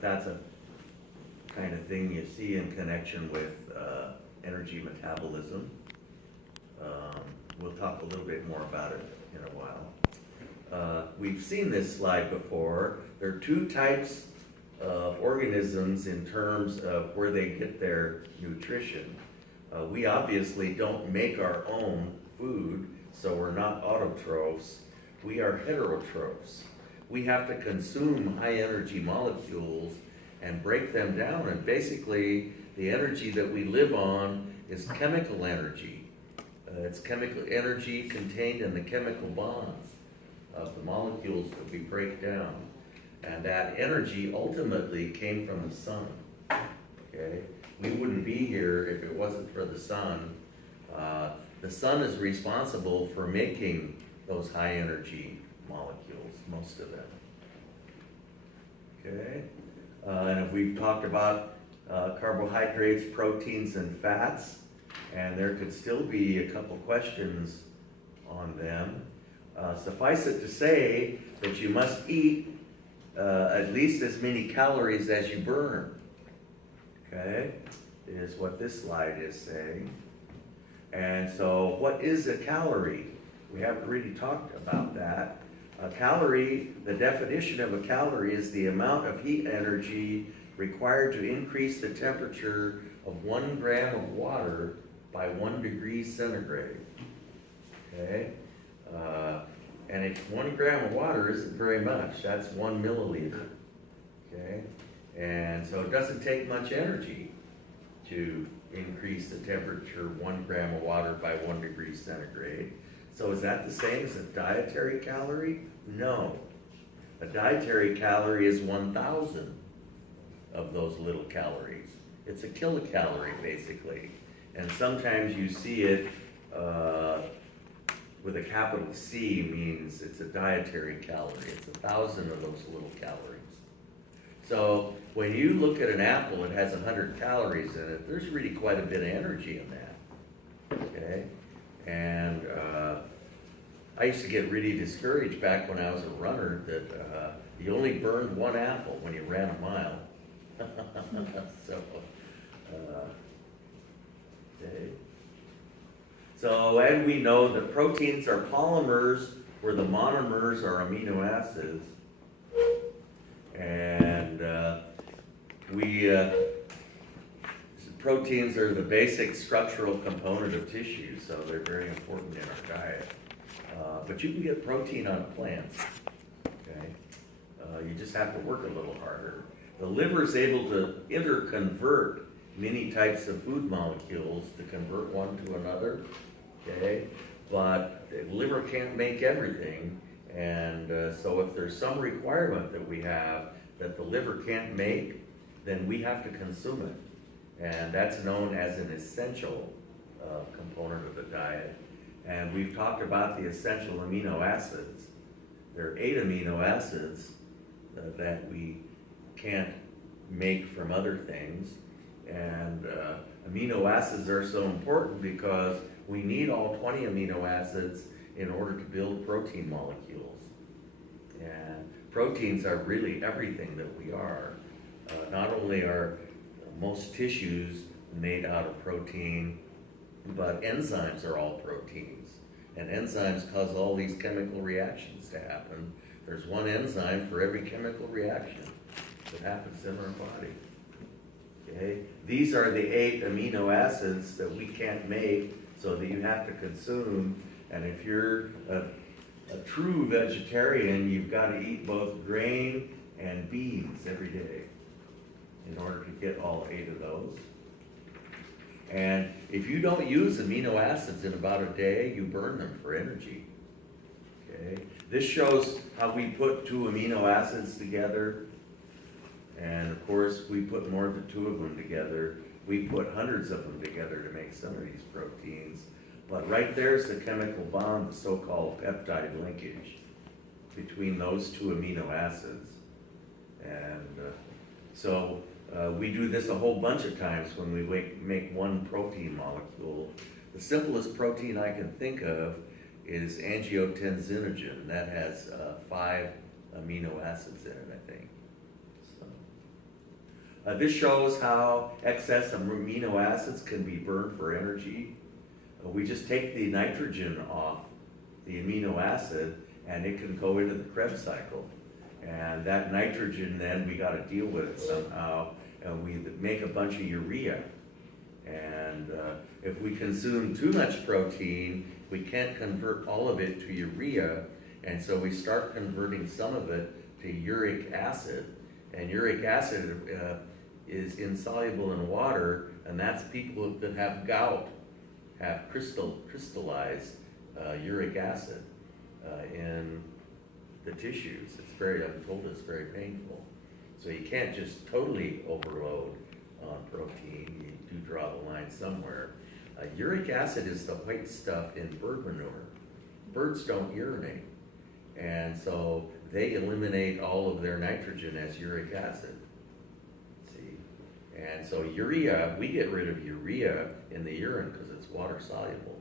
That's a kind of thing you see in connection with energy metabolism. We'll talk a little bit more about it in a while. We've seen this slide before. There are two types of organisms in terms of where they get their nutrition. We obviously don't make our own food, so we're not autotrophs. We are heterotrophs. We have to consume high energy molecules and break them down, and basically the energy that we live on is chemical energy. It's chemical energy contained in the chemical bonds of the molecules that we break down. And that energy ultimately came from the sun, okay? We wouldn't be here if it wasn't for the sun. The sun is responsible for making those high energy molecules, most of them, okay? And we've talked about carbohydrates, proteins, and fats, and there could still be a couple questions on them. Suffice it to say that you must eat at least as many calories as you burn, okay, is what this slide is saying. And so what is a calorie? We haven't really talked about that. A calorie, the definition of a calorie is the amount of heat energy required to increase the temperature of 1 gram of water by 1 degree centigrade, okay? And if 1 gram of water isn't very much, that's 1 milliliter, okay? And so it doesn't take much energy to increase the temperature 1 gram of water by 1 degree centigrade. So is that the same as a dietary calorie? No. A dietary calorie is 1,000 of those little calories. It's a kilocalorie, basically. And sometimes you see it with a capital C, means it's a dietary calorie. It's 1,000 of those little calories. So when you look at an apple, it has 100 calories in it. There's really quite a bit of energy in that, okay? And I used to get really discouraged back when I was a runner that you only burned 1 apple when you ran a mile. So, okay. So, and we know that proteins are polymers where the monomers are amino acids. And proteins are the basic structural component of tissue, so they're very important in our diet. But you can get protein out of plants, okay? You just have to work a little harder. The liver is able to interconvert many types of food molecules to convert one to another, okay? But the liver can't make everything, and so if there's some requirement that we have that the liver can't make, then we have to consume it. And that's known as an essential component of the diet. And we've talked about the essential amino acids. There are 8 amino acids that we can't make from other things. And amino acids are so important because we need all 20 amino acids in order to build protein molecules. And proteins are really everything that we are. Not only are most tissues made out of protein, but enzymes are all proteins. And enzymes cause all these chemical reactions to happen. There's one enzyme for every chemical reaction that happens in our body. Okay? These are the 8 amino acids that we can't make, so that you have to consume. And if you're a true vegetarian, you've got to eat both grain and beans every day in order to get all 8 of those. And if you don't use amino acids in about a day, you burn them for energy. Okay? This shows how we put 2 amino acids together. And of course, we put more than 2 of them together. We put hundreds of them together to make some of these proteins. But right there's the chemical bond, the so-called peptide linkage between those 2 amino acids. And so we do this a whole bunch of times when we make one protein molecule. The simplest protein I can think of is angiotensinogen. That has 5 amino acids in it, I think. So, This shows how excess amino acids can be burned for energy. We just take the nitrogen off the amino acid and it can go into the Krebs cycle. And that nitrogen then we gotta deal with it somehow, and we make a bunch of urea. And if we consume too much protein, we can't convert all of it to urea, and so we start converting some of it to uric acid. And uric acid is insoluble in water, and that's people that have gout, have crystallized uric acid in the tissues. I'm told it's very painful. So you can't just totally overload on protein. You do draw the line somewhere. Uric acid is the white stuff in bird manure. Birds don't urinate, and so they eliminate all of their nitrogen as uric acid. See? And so urea, we get rid of urea in the urine because it's water soluble,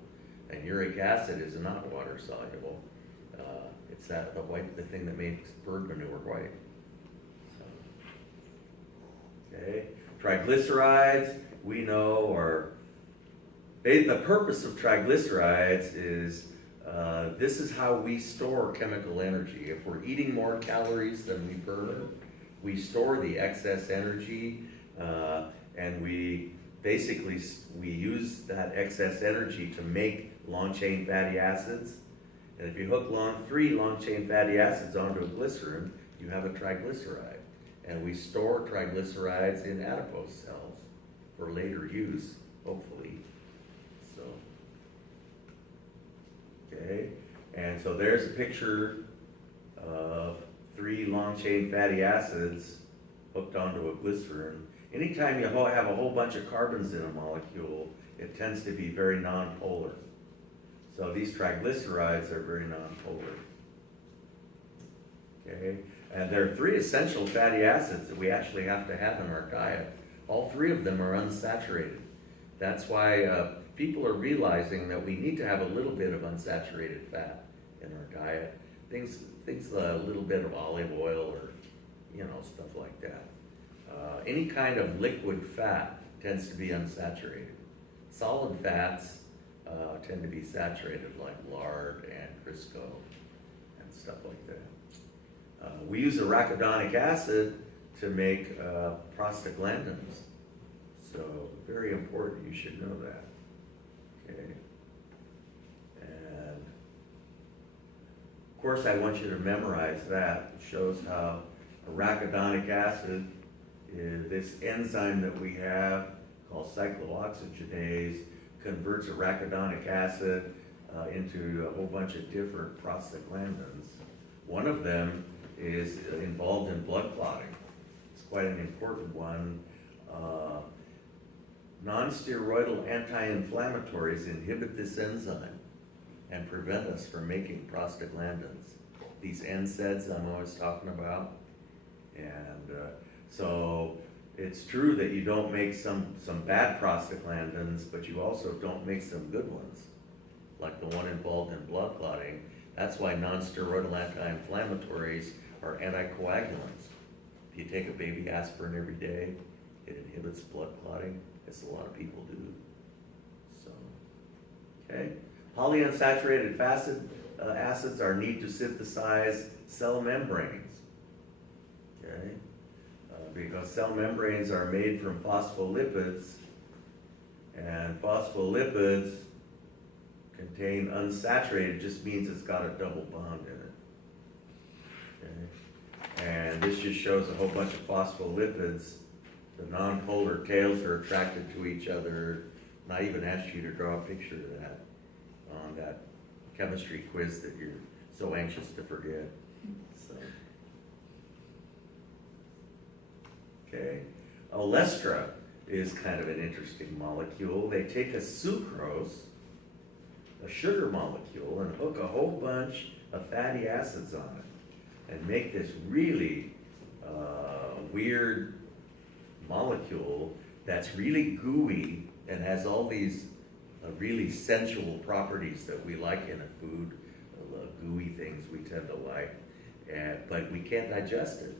and uric acid is not water soluble. It's the thing that makes bird manure white. So, okay, triglycerides we know are the purpose of triglycerides is this is how we store chemical energy. If we're eating more calories than we burn, we store the excess energy, and we use that excess energy to make long-chain fatty acids. And if you hook 3 long-chain fatty acids onto a glycerin, you have a triglyceride. And we store triglycerides in adipose cells for later use, hopefully. So, okay. And so there's a picture of 3 long-chain fatty acids hooked onto a glycerin. Anytime you have a whole bunch of carbons in a molecule, it tends to be very nonpolar. So these triglycerides are very nonpolar. Okay, and there are 3 essential fatty acids that we actually have to have in our diet. All 3 of them are unsaturated. That's why people are realizing that we need to have a little bit of unsaturated fat in our diet. Things a little bit of olive oil or stuff like that. Any kind of liquid fat tends to be unsaturated. Solid fats tend to be saturated, like lard and Crisco and stuff like that. We use arachidonic acid to make prostaglandins, so very important, you should know that. Okay, and of course I want you to memorize that. It shows how arachidonic acid is this enzyme that we have called cyclooxygenase, converts arachidonic acid into a whole bunch of different prostaglandins. One of them is involved in blood clotting. It's quite an important one. Non-steroidal anti-inflammatories inhibit this enzyme and prevent us from making prostaglandins. These NSAIDs I'm always talking about. And so it's true that you don't make some bad prostaglandins, but you also don't make some good ones, like the one involved in blood clotting. That's why non-steroidal anti-inflammatories are anticoagulants. If you take a baby aspirin every day, it inhibits blood clotting, as a lot of people do. So, okay. Polyunsaturated acids are need to synthesize cell membranes. Okay. Because cell membranes are made from phospholipids, and phospholipids contain unsaturated, just means it's got a double bond in it. Okay. And this just shows a whole bunch of phospholipids. The nonpolar tails are attracted to each other. And I even asked you to draw a picture of that on that chemistry quiz that you're so anxious to forget. So. Okay. Olestra is kind of an interesting molecule. They take a sucrose, a sugar molecule, and hook a whole bunch of fatty acids on it and make this really weird molecule that's really gooey and has all these really sensual properties that we like in a food, gooey things we tend to like, but we can't digest it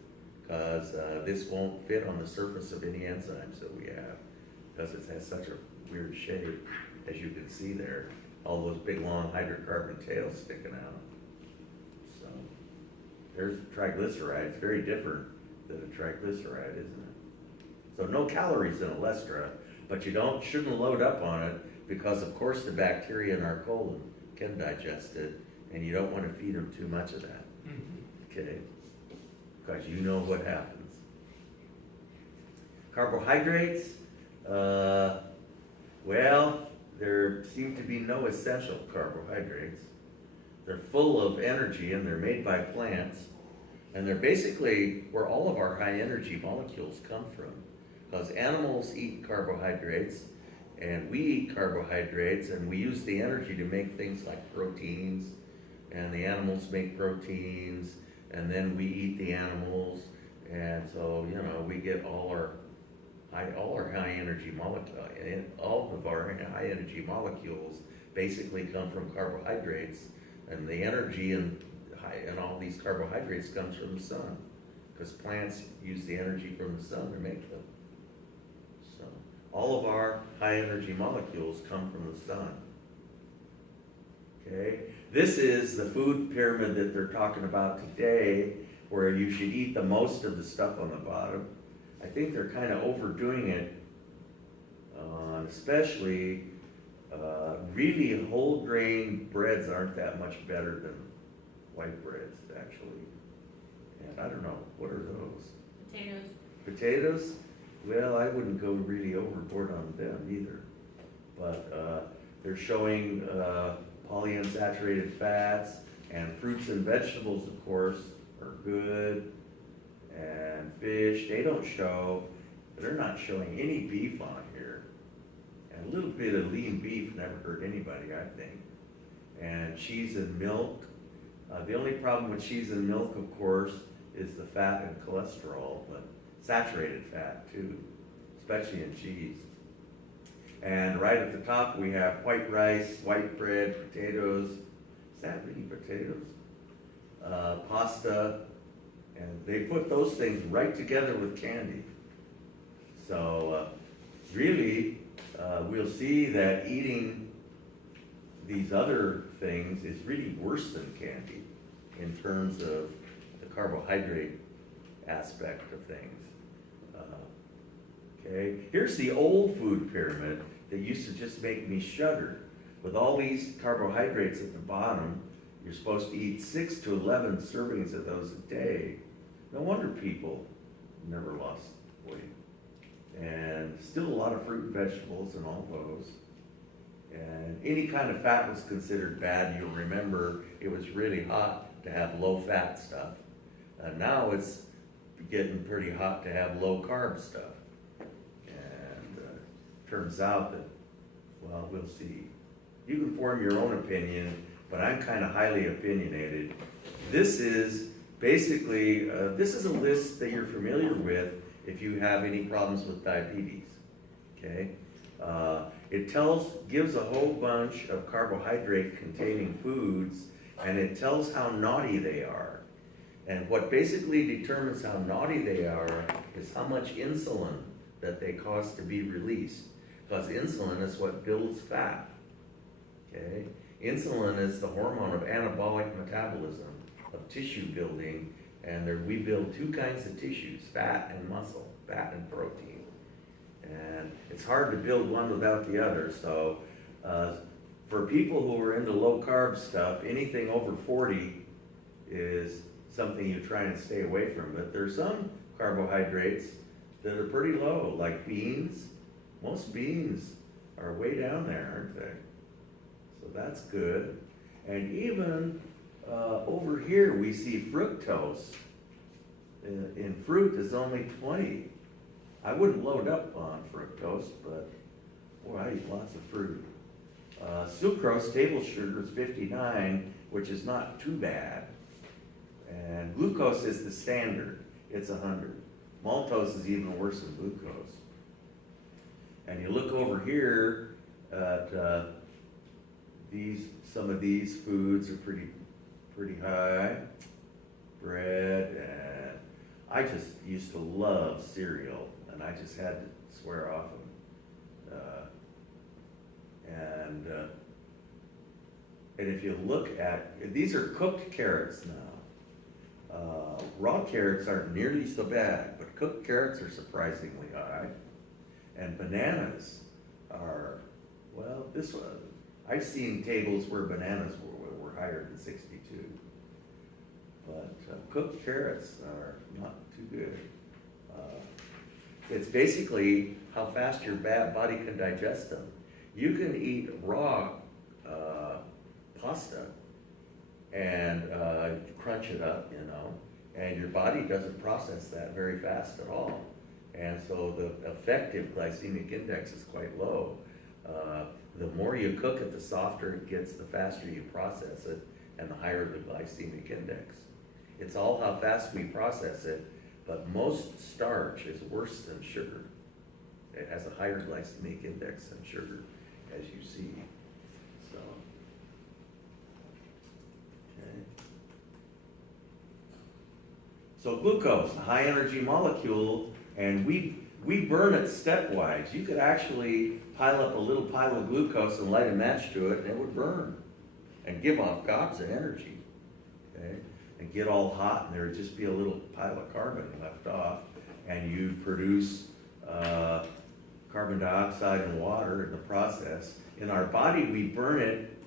because this won't fit on the surface of any enzymes that we have, because it has such a weird shape, as you can see there, all those big long hydrocarbon tails sticking out. So there's triglyceride. It's very different than a triglyceride, isn't it? So no calories in Olestra, but you shouldn't load up on it, because of course the bacteria in our colon can digest it, and you don't want to feed them too much of that. Okay? Because you know what happens. Carbohydrates, well, there seem to be no essential carbohydrates. They're full of energy and they're made by plants, and they're basically where all of our high energy molecules come from. Because animals eat carbohydrates and we eat carbohydrates, and we use the energy to make things like proteins, and the animals make proteins, and then we eat the animals, and so, we get all our high energy molecules, all of our high energy molecules basically come from carbohydrates, and the energy and all these carbohydrates comes from the sun, because plants use the energy from the sun to make them. So all of our high energy molecules come from the sun. Okay, this is the food pyramid that they're talking about today, where you should eat the most of the stuff on the bottom. I think they're kind of overdoing it, especially really whole grain breads aren't that much better than white breads, actually. And I don't know, what are those? Potatoes. Potatoes? Well, I wouldn't go really overboard on them either. But they're showing polyunsaturated fats, and fruits and vegetables, of course, are good. And fish, they're not showing any beef on here. And a little bit of lean beef never hurt anybody, I think. And cheese and milk. The only problem with cheese and milk, of course, is the fat and cholesterol, but saturated fat too, especially in cheese. And right at the top we have white rice, white bread, potatoes. Is that really potatoes? Pasta. And they put those things right together with candy. So really, we'll see that eating these other things is really worse than candy in terms of the carbohydrate aspect of things. Okay, here's the old food pyramid that used to just make me shudder. With all these carbohydrates at the bottom, you're supposed to eat 6 to 11 servings of those a day. No wonder people never lost weight. And still a lot of fruit and vegetables and all those. And any kind of fat was considered bad. You'll remember it was really hot to have low fat stuff. And now it's getting pretty hot to have low carb stuff. And turns out that, well, we'll see. You can form your own opinion, but I'm kind of highly opinionated. This is basically, this is a list that you're familiar with if you have any problems with diabetes, okay? It gives a whole bunch of carbohydrate-containing foods, and it tells how naughty they are. And what basically determines how naughty they are is how much insulin that they cause to be released. Because insulin is what builds fat, okay? Insulin is the hormone of anabolic metabolism, of tissue building, and we build two kinds of tissues, fat and muscle, fat and protein. And it's hard to build one without the other, so for people who are into low carb stuff, anything over 40 is something you try and stay away from. But there's some carbohydrates that are pretty low, like beans. Most beans are way down there, aren't they? So that's good. And even over here we see fructose. In fruit is only 20. I wouldn't load up on fructose, but boy, I eat lots of fruit. Sucrose, table sugar, is 59, which is not too bad. And glucose is the standard. It's 100. Maltose is even worse than glucose. And you look over here at some of these foods are pretty high. Bread and I just used to love cereal, and I just had to swear off them. And if you look at, these are cooked carrots now. Raw carrots aren't nearly so bad, but cooked carrots are surprisingly high. And bananas are, well, this one, I've seen tables where bananas were higher than 62. But cooked carrots are not too good. It's basically how fast your body can digest them. You can eat raw pasta and crunch it up, and your body doesn't process that very fast at all. And so the effective glycemic index is quite low. The more you cook it, the softer it gets, the faster you process it, and the higher the glycemic index. It's all how fast we process it, but most starch is worse than sugar. It has a higher glycemic index than sugar, as you see. So, okay. So glucose, a high energy molecule, and we burn it stepwise. You could actually pile up a little pile of glucose and light a match to it, and it would burn and give off gobs of energy. Okay? And get all hot, and there would just be a little pile of carbon left off, and you produce carbon dioxide and water in the process. In our body, we burn it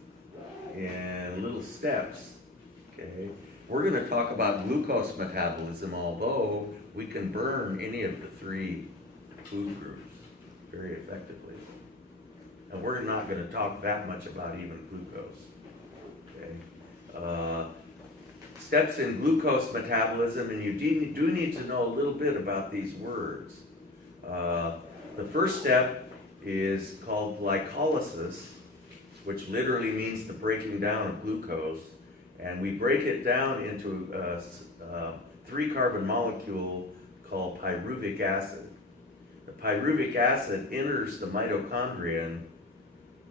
in little steps. Okay? We're going to talk about glucose metabolism, although we can burn any of the three food groups very effectively. And we're not going to talk that much about even glucose. Okay? Steps in glucose metabolism, and you do need to know a little bit about these words. The first step is called glycolysis, which literally means the breaking down of glucose. And we break it down into a 3-carbon molecule called pyruvic acid. The pyruvic acid enters the mitochondrion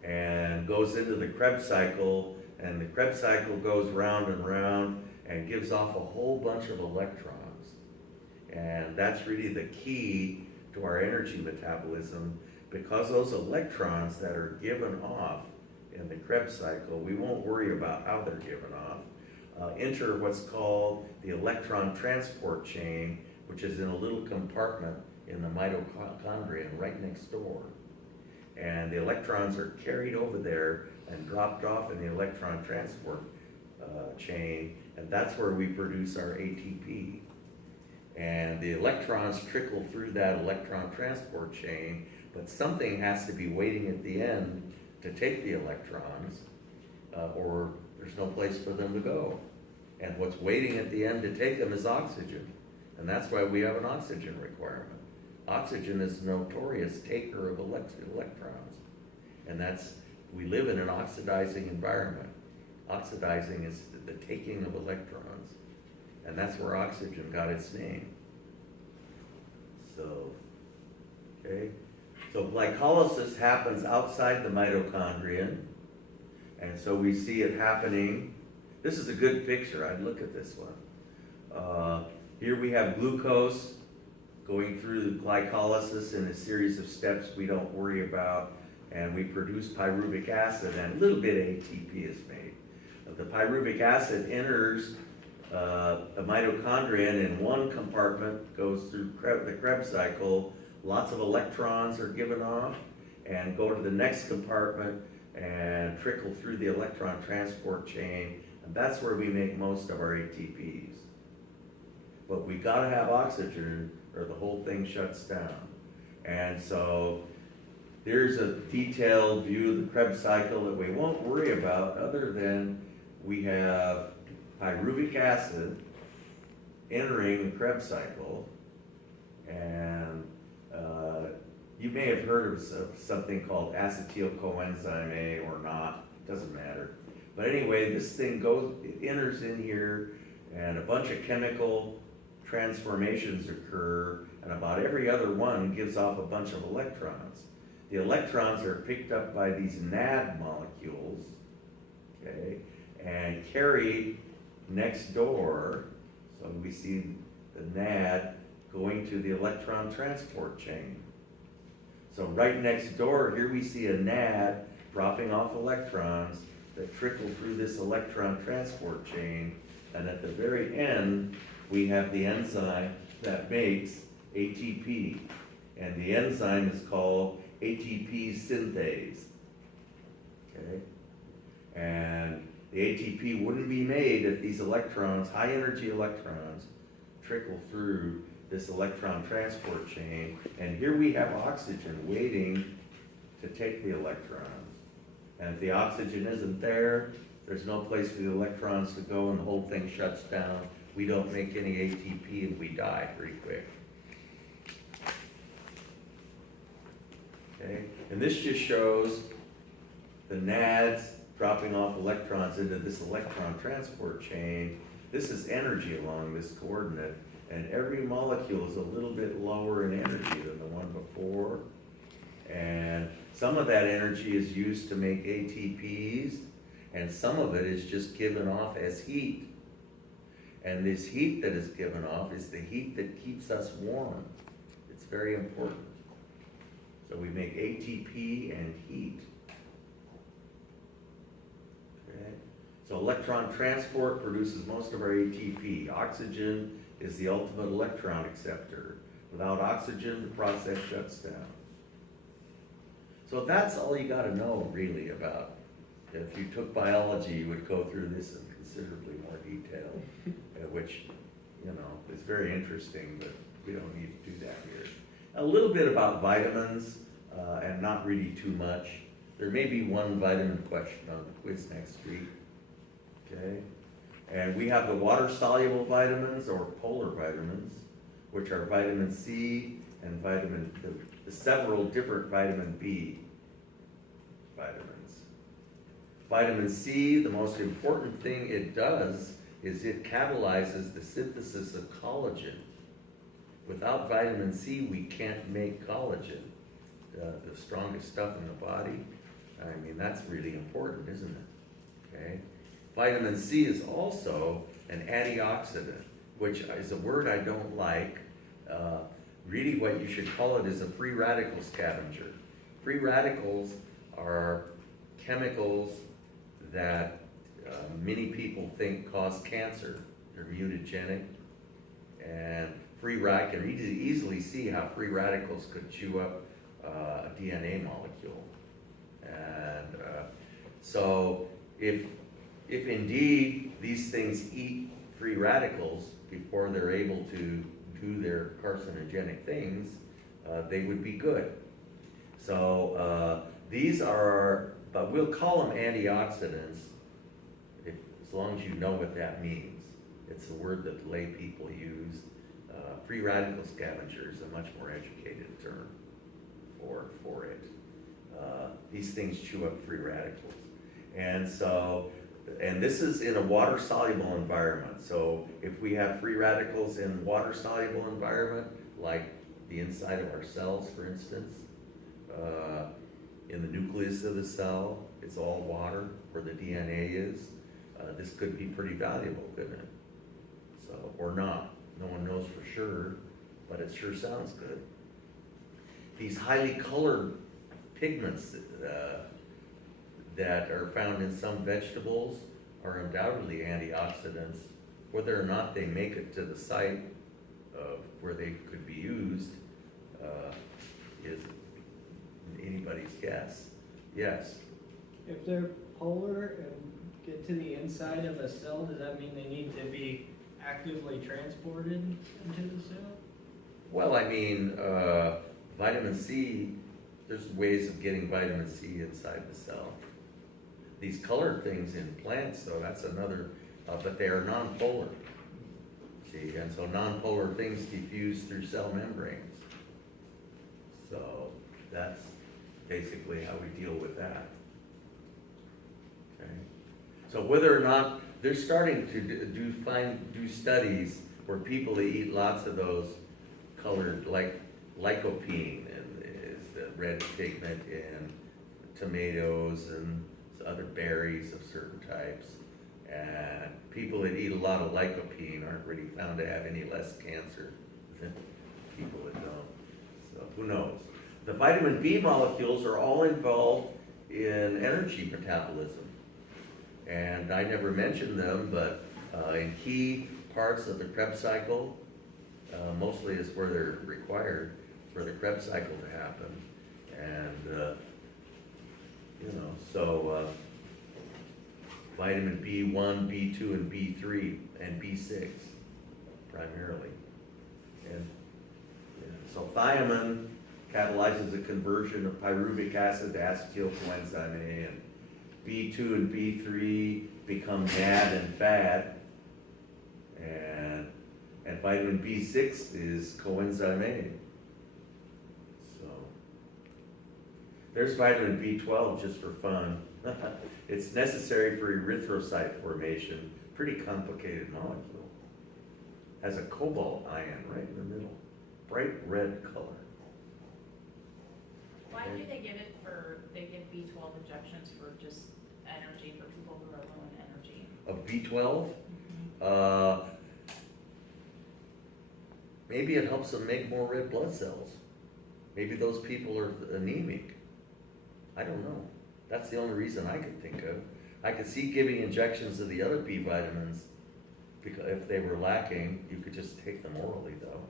and goes into the Krebs cycle, and the Krebs cycle goes round and round and gives off a whole bunch of electrons. And that's really the key to our energy metabolism, because those electrons that are given off in the Krebs cycle, we won't worry about how they're given off, enter what's called the electron transport chain, which is in a little compartment in the mitochondrion right next door. And the electrons are carried over there and dropped off in the electron transport chain, and that's where we produce our ATP. And the electrons trickle through that electron transport chain, but something has to be waiting at the end to take the electrons, or there's no place for them to go. And what's waiting at the end to take them is oxygen. And that's why we have an oxygen requirement. Oxygen is a notorious taker of electrons. And we live in an oxidizing environment. Oxidizing is the taking of electrons. And that's where oxygen got its name. So, okay. So glycolysis happens outside the mitochondrion. And so we see it happening. This is a good picture. I'd look at this one. Here we have glucose going through the glycolysis in a series of steps we don't worry about. And we produce pyruvic acid, and a little bit of ATP is made. The pyruvic acid enters the mitochondrion in one compartment, goes through the Krebs cycle. Lots of electrons are given off and go to the next compartment and trickle through the electron transport chain. And that's where we make most of our ATPs. But we gotta have oxygen or the whole thing shuts down. And so there's a detailed view of the Krebs cycle that we won't worry about, other than we have pyruvic acid entering the Krebs cycle. And you may have heard of something called acetyl coenzyme A or not, doesn't matter. But anyway, this thing it enters in here, and a bunch of chemical transformations occur, and about every other one gives off a bunch of electrons. The electrons are picked up by these NAD molecules, okay, and carried next door. So we see the NAD going to the electron transport chain. So right next door, here we see a NAD dropping off electrons that trickle through this electron transport chain, and at the very end, we have the enzyme that makes ATP, and the enzyme is called ATP synthase. Okay? And the ATP wouldn't be made if these electrons, high energy electrons, trickle through this electron transport chain. And here we have oxygen waiting to take the electrons. And if the oxygen isn't there, there's no place for the electrons to go and the whole thing shuts down. We don't make any ATP and we die pretty quick. Okay, and this just shows the NADs dropping off electrons into this electron transport chain. This is energy along this coordinate, and every molecule is a little bit lower in energy than the one before. And some of that energy is used to make ATPs, and some of it is just given off as heat. And this heat that is given off is the heat that keeps us warm. It's very important. So we make ATP and heat. Okay. So electron transport produces most of our ATP. Oxygen is the ultimate electron acceptor. Without oxygen, the process shuts down. So that's all you got to know really about. If you took biology, you would go through this in considerably more detail, which, you know, is very interesting, but we don't need to do that here. A little bit about vitamins, and not really too much. There may be one vitamin question on the quiz next week. Okay? And we have the water-soluble vitamins, or polar vitamins, which are vitamin C and the several different vitamin B vitamins. Vitamin C, the most important thing it does is it catalyzes the synthesis of collagen. Without vitamin C, we can't make collagen, the strongest stuff in the body. I mean, that's really important, isn't it? Okay. Vitamin C is also an antioxidant, which is a word I don't like. Really what you should call it is a free radical scavenger. Free radicals are chemicals that many people think cause cancer. They're mutagenic, and I can easily see how free radicals could chew up a DNA molecule. And so if indeed these things eat free radicals before they're able to do their carcinogenic things, they would be good. So these are, but we'll call them antioxidants as long as you know what that means. It's a word that lay people use. Free radical scavenger is a much more educated term for it. These things chew up free radicals. And so, and this is in a water-soluble environment. So if we have free radicals in water-soluble environment, like the inside of our cells, for instance, in the nucleus of the cell, it's all water, where the DNA is. This could be pretty valuable, couldn't it? So, or not. No one knows for sure, but it sure sounds good. These highly colored pigments that are found in some vegetables are undoubtedly antioxidants. Whether or not they make it to the site of where they could be used is anybody's guess. Yes? If they're polar and get to the inside of a cell, does that mean they need to be actively transported into the cell? Well, I mean, vitamin C, there's ways of getting vitamin C inside the cell. These colored things in plants, though, that's another, but they are nonpolar. See, and so nonpolar things diffuse through cell membranes. So that's basically how we deal with that. Okay. So whether or not they're starting to do studies where people that eat lots of those colored, like lycopene, and is the red pigment in tomatoes and other berries of certain types, And people that eat a lot of lycopene aren't really found to have any less cancer than people that don't. So who knows? The vitamin B molecules are all involved in energy metabolism. And I never mentioned them, but in key parts of the Krebs cycle, mostly is where they're required for the Krebs cycle to happen. And, so vitamin B1, B2, and B3, and B6 primarily. And so thiamine catalyzes the conversion of pyruvic acid to acetyl coenzyme A, and B2 and B3 become NAD and FAD, and vitamin B6 is coenzyme A. So there's vitamin B12 just for fun. It's necessary for erythrocyte formation. Pretty complicated molecule. Has a cobalt ion right in the middle. Bright red color. Why do they give B12 injections for just energy for people who are low in energy? Of B12? Maybe it helps them make more red blood cells. Maybe those people are anemic. I don't know. That's the only reason I could think of. I could see giving injections of the other B vitamins, because if they were lacking, you could just take them orally though.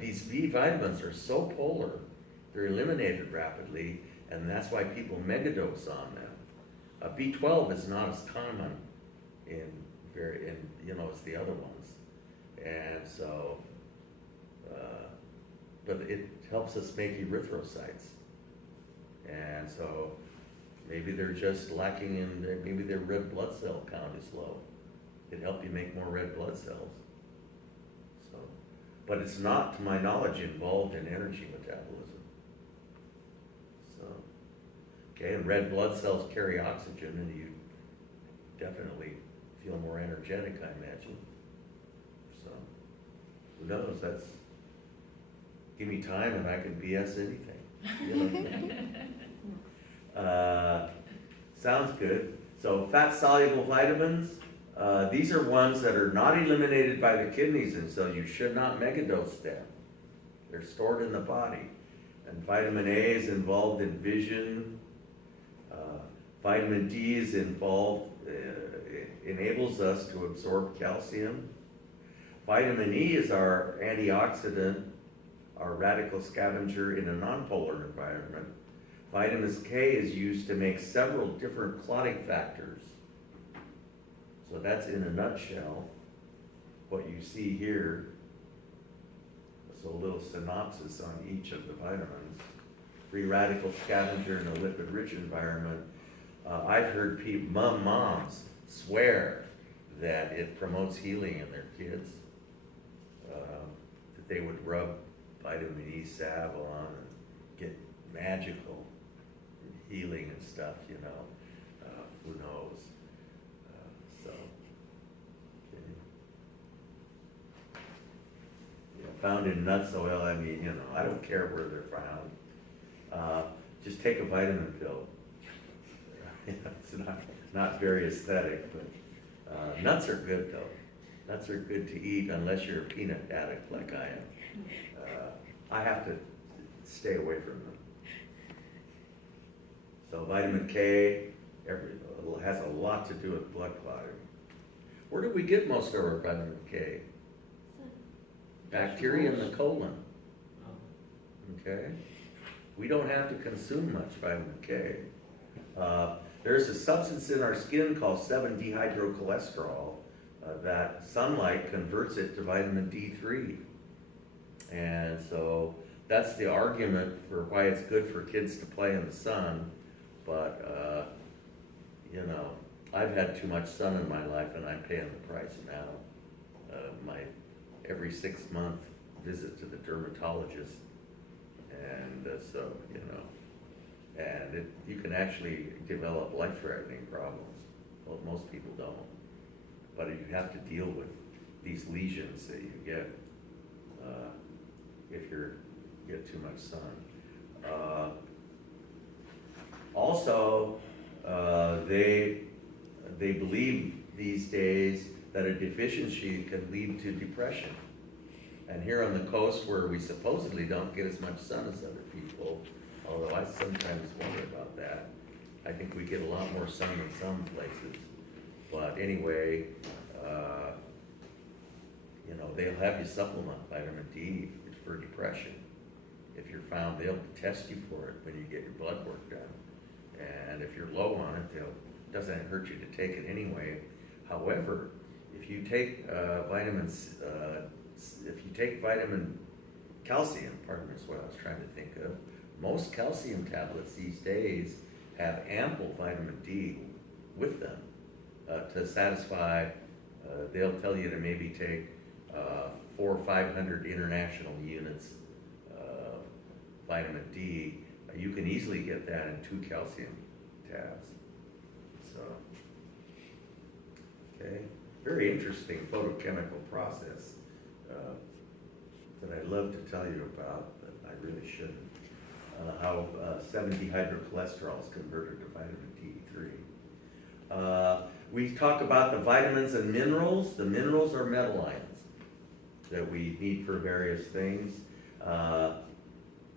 These B vitamins are so polar, they're eliminated rapidly, and that's why people megadose on them. B12 is not as common as the other ones. And so, but it helps us make erythrocytes. And so maybe they're just lacking maybe their red blood cell count is low. It'd help you make more red blood cells. So, but it's not, to my knowledge, involved in energy metabolism. So, okay, and red blood cells carry oxygen, and you definitely feel more energetic, I imagine. So, who knows? Give me time and I can BS anything. Sounds good. So fat-soluble vitamins, these are ones that are not eliminated by the kidneys, and so you should not megadose them. They're stored in the body. And vitamin A is involved in vision. Vitamin D is involved, it enables us to absorb calcium. Vitamin E is our antioxidant, our radical scavenger in a nonpolar environment. Vitamin K is used to make several different clotting factors. So that's in a nutshell what you see here. So a little synopsis on each of the vitamins. Free radical scavenger in a lipid-rich environment. I've heard moms swear that it promotes healing in their kids. That they would rub vitamin E salve on and get magical healing and stuff, who knows. So, okay. Yeah, found in nuts oil, I don't care where they're found. Just take a vitamin pill. It's not very aesthetic, but nuts are good though. Nuts are good to eat unless you're a peanut addict like I am. I have to stay away from them. So vitamin K has a lot to do with blood clotting. Where do we get most of our vitamin K? Bacteria in the colon. Okay? We don't have to consume much vitamin K. There's a substance in our skin called 7-dehydrocholesterol that sunlight converts it to vitamin D3. And so that's the argument for why it's good for kids to play in the sun. But, I've had too much sun in my life and I'm paying the price now. My every 6-month visit to the dermatologist. And and you can actually develop life-threatening problems. Well, most people don't. But you have to deal with these lesions that you get if you get too much sun. Also, they believe these days that a deficiency can lead to depression. And here on the coast where we supposedly don't get as much sun as other people, although I sometimes wonder about that, I think we get a lot more sun in some places. But anyway, you know, they'll have you supplement vitamin D for depression. If you're found, they'll test you for it when you get your blood work done. And if you're low on it, doesn't hurt you to take it anyway. However, if you take vitamin calcium, pardon me, is what I was trying to think of. Most calcium tablets these days have ample vitamin D with them to satisfy. They'll tell you to maybe take 400 or 500 international units vitamin D. You can easily get that in 2 calcium tabs. So, okay, very interesting photochemical process that I'd love to tell you about, but I really shouldn't. How 7-dehydrocholesterol is converted to vitamin D3. We talk about the vitamins and minerals. The minerals are metal ions that we need for various things.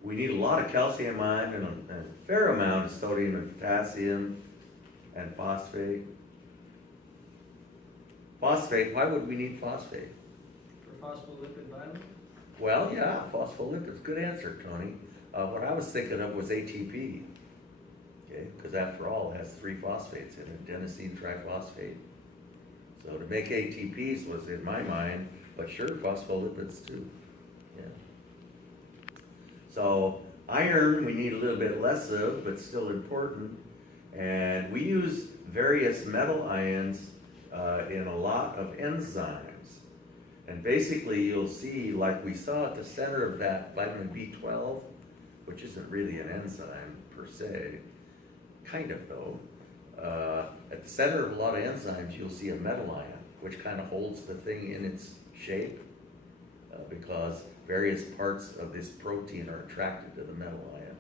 We need a lot of calcium ion and a fair amount of sodium and potassium and phosphate. Phosphate, why would we need phosphate? For phospholipid vitamins? Well, yeah, phospholipids, good answer, Tony. What I was thinking of was ATP, okay, because after all, it has 3 phosphates in it, adenosine triphosphate. So to make ATPs was in my mind, but sure, phospholipids too, yeah. So iron, we need a little bit less of, but still important. And we use various metal ions in a lot of enzymes. And basically you'll see, like we saw at the center of that vitamin B12, which isn't really an enzyme per se, kind of though. At the center of a lot of enzymes, you'll see a metal ion, which kind of holds the thing in its shape because various parts of this protein are attracted to the metal ion,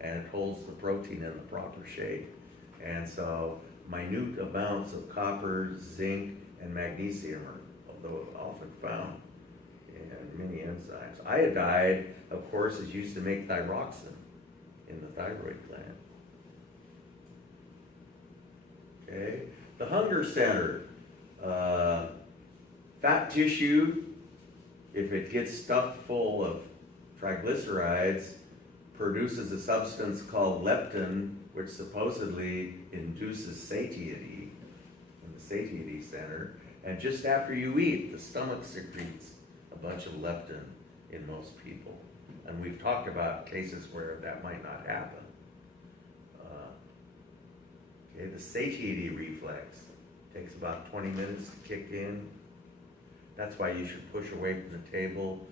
and it holds the protein in the proper shape. And so minute amounts of copper, zinc, and magnesium are often found in many enzymes. Iodide, of course, is used to make thyroxine in the thyroid gland. Okay, the hunger center. Fat tissue, if it gets stuffed full of triglycerides, produces a substance called leptin, which supposedly induces satiety in the satiety center. And just after you eat, the stomach secretes a bunch of leptin in most people. And we've talked about cases where that might not happen. Okay, the satiety reflex takes about 20 minutes to kick in. That's why you should push away from the table